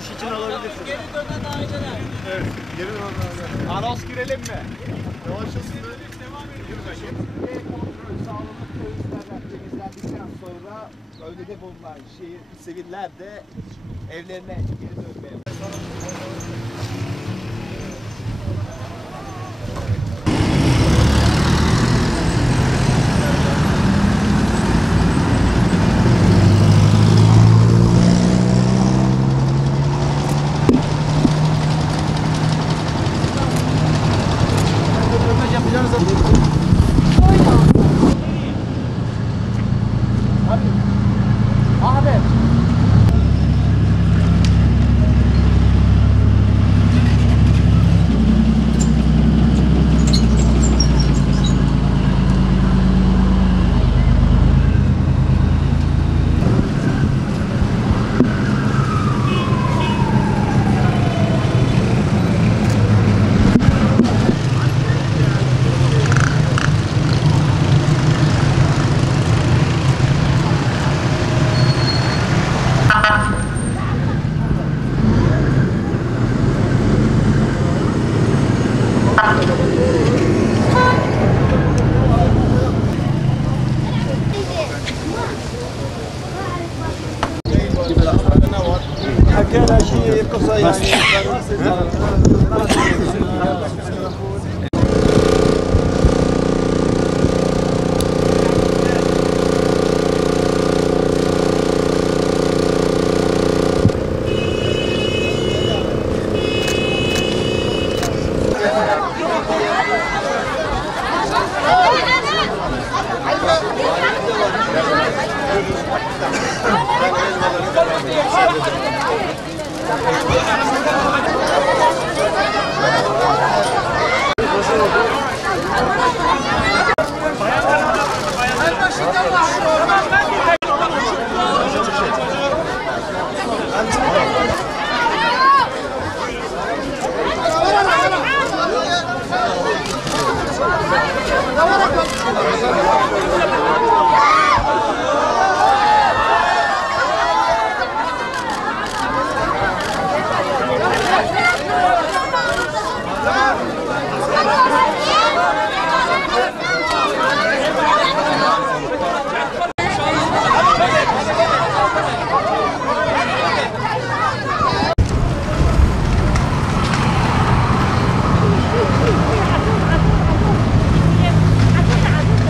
dönüş için alabilirsiniz. Geri dönen aileler. Evet, geri dönen aileler. Anons girelim mi? Yavaşlasın. Kontrol sağlamak köyüzlerden temizlendikten sonra bölgede bulunan şehir siviller de evlerine geri dönmeye.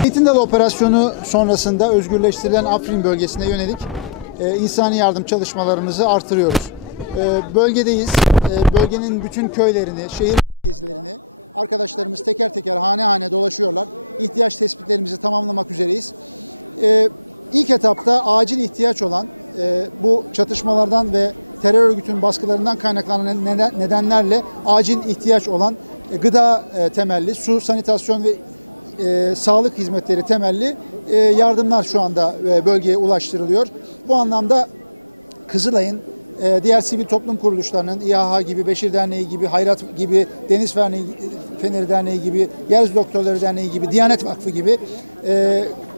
Zeytin Dalı operasyonu sonrasında özgürleştirilen Afrin bölgesine yönelik insani yardım çalışmalarımızı artırıyoruz. Bölgedeyiz. Bölgenin bütün köylerini, şehir merkezlerini arkadaşlarımız teker teker hane hane dolaşıyorlar. İhtiyaç tespitlerimizi tamamlamak üzereyiz. İlk etapta acil ihtiyaç olan bu çatışmalardan ve terör örgütünün baskılarından kaynaklanan nedenlerle acil ihtiyaç olan gıda temelli, su, sanitasyon ve sağlık hizmetleri temelli yardımlar şu anda bölgeye ulaştırılıyor. Bu anlamda Kızılay'ın, diğer sivil toplum kuruluşlarının, İHA gibi, Beşir Derneği gibi, Hayrat gibi, Deniz Feneri Derneği gibi, Yeryüzü Doktorları Derneği gibi, Diyanet Vakfı gibi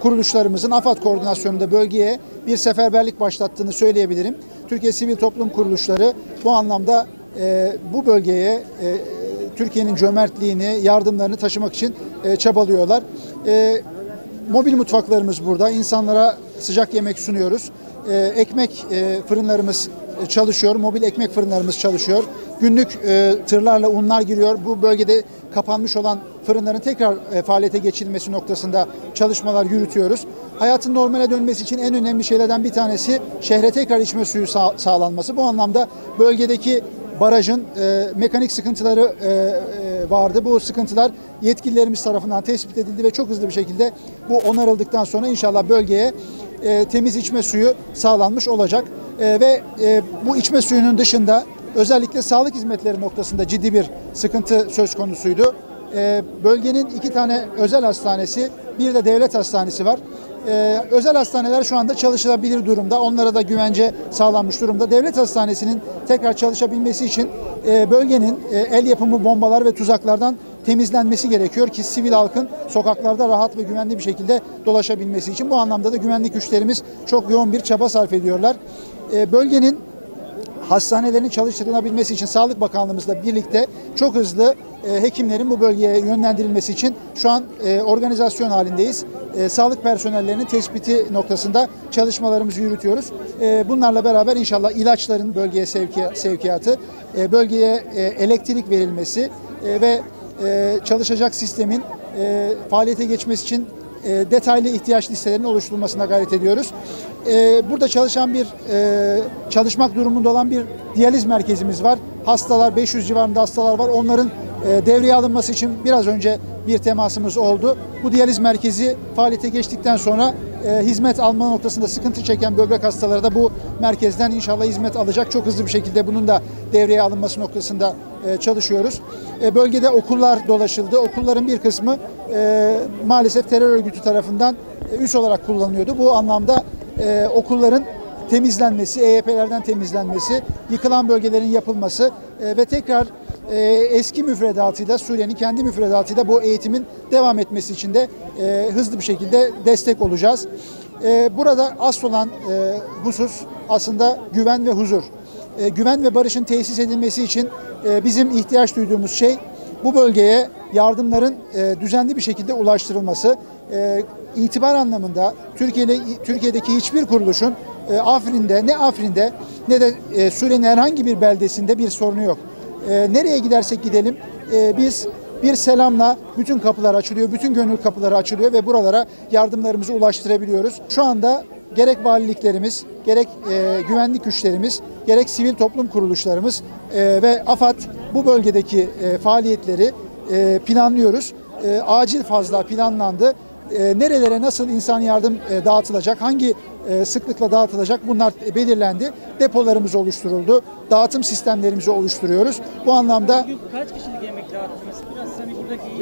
kuruluşlarımızın AFAD koordinasyonunda bölgeye bir seferberlik başlattığını söyleyebilirim. Türkiye Sivil Toplum Kuruluşları bu anlamda bu bölgeye Türkiye'nin cömertliğini, yardımlarını taşımak için çabalıyorlar. Mobil mutfaklarımız burada. İnsanlara sıcak yemek sunuyoruz. Ekmek fırınlarımız çalışıyor. Mobil ekmek fırınlarımız çalışıyor. Günlük tırlarla unlar giriyor. Bu bölgede kapanmış olan fırınların tekrar faaliyete geçirilmesi noktasında çalışmalar yürütüyoruz. Hayatın normale dönmesi için en önemli şeylerden bir tanesi şehre tekrar içme suyu sağlanması. Bu anlamda bölgedeki barajın mekanik sıkıntıları vardı. Bu sıkıntılar yetkililerimiz tarafından tespit edildi ve çok hızlı bir şekilde bu onarıldıktan sonra inşallah bölgeye temiz içme suyu sağlanmış olacak. Ve bu içme suyunun dışında özellikle sağlık hizmetleri noktasında ciddi bir sıkıntı söz konusuydu. Bölgenin 2 tane özel hastanesi, bir de devlet hastanesi var. Özel hastaneler şu anda çalışılabilir durumda. Onlara da güvence sağlanmış durumda. Devlet hastanesinin tekrar çalışabilmesi için bölgenin el yapımı bombalar ve tuzaklardan temizlenmesi gerekiyor ki sivil halkın sokaklarda rahat ve güvenli bir şekilde dolaşabilmesi için. Bu anlamda da güvenlik güçlerimiz çok yoğun bir çaba sarf ediyorlar. Bölgenin hastanelerin çalıştırılabilmesi için Sağlık Bakanlığımızla birlikte çok hızlı hekimlerin bu bölgeye yönlendirilmesi için şu an organizasyon halindeyiz. Sağlık personellerinin tespiti noktasında çalışmalarımızı yürütüyoruz. Bunlarla beraber inşallah ilaçların bölgeye sevkiyatı, bölgeye elektrik verilmesi ve çalışacak sistemin faaliyete geçmesi için detaylı ihtiyaç listelerinin oluşturulmasına gayret ediyoruz. Burada çalışmak durumunda olan bir diyaliz merkezimiz var. Hastalar, 500 civarında hastalar var. Onların devreye alınması için biraz önce bir temasımız oldu. Bu diyaliz merkezi faaliyete geçtikten sonra hizmet alma noktasında sıkıntı çeken böbrek hastaları da bu merkezden inşallah hizmet alacak. Çok hızlı bir şekilde bunun da devreye alınması noktasında çalışıyoruz. Bölgede okullar dolaşıldı. Okulların bir kısmı maalesef terör örgütü tarafından üs olarak kullanılıyordu. Bu anlamda okulların temizlenmesi, EYP'lerden temizlenmesi, yıkılan bölgelerin yapılması ve tekrar eski müfredatıyla, Suriye'nin kendi müfredatıyla bu eğitimin devam etmesi için de hızlı bir şekilde destek olacağız. Burada asıl olan husus aslında güven ve huzur. Güven ve barışın tesis edilmesi için bizim ihtiyaç duyduğumuz şey bu bölgeye yardımların düzenli bir şekilde ulaştırılması. İtibar anlamında Türkiye'deki hiçbir kuruluşun Afrin'de ne de Suriye'nin herhangi bir beldesinde bir sorunu yok. Nereye gidersek gidelim biz bir selamla bütün kapılar açılıyor, bütün gönül kapıları açılıyor ve buralara yardımlarımızı ulaştırabiliyoruz. Şu anda gerek valiliklerimiz, gerek güvenlik güçlerimiz, gerek sivil toplum kuruluşlarımız ve AFAD bu bölgedeki faaliyetleri planlıyoruz. Acil fazla planlandı. Nerelere nasıl insan yardım dağıtılacak, hangi sıklıkla dağıtılacak bunlar belirlendi. Depolarımız oluşturuldu. Dağıtım sistemlerimizi oluşturuyoruz. Bu anlamda bugün kaç kişilik yemek dağıttınız? Biraz hani buradaki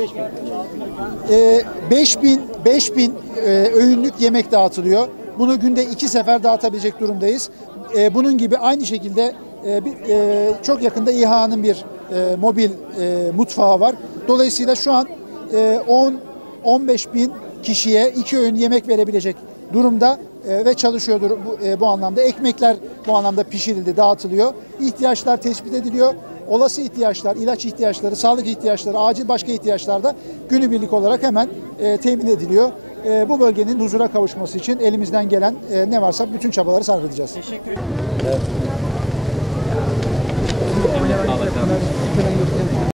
5000 öğünlük yemek dağıtılıyor. Bunu günde 2 sefer dağıtabilecek durumdayız. Bunun gibi aynı şekilde çok yakında İHA'nın bir mobil mutfağı var. Dolayısıyla şu an 10-15 bin kişiye 2 öğün yemek verebilecek durumda ve çalışıyordur bu anlamda. Ekmekler bu anlamda pişirildi, dağıtılıyor. İhtiyaçlar tespit ediliyor. Olası ihtiyaçlar, ilaç ihtiyaçları, sağlık ihtiyaçları, acil başka ihtiyaçlar da günübirlik olarak hemen temin ediliyor. Bu bölgenin huzura kavuşması için elimizden gelen ne varsa bütün çabaları sarf edeceğiz. teşekkür ederim.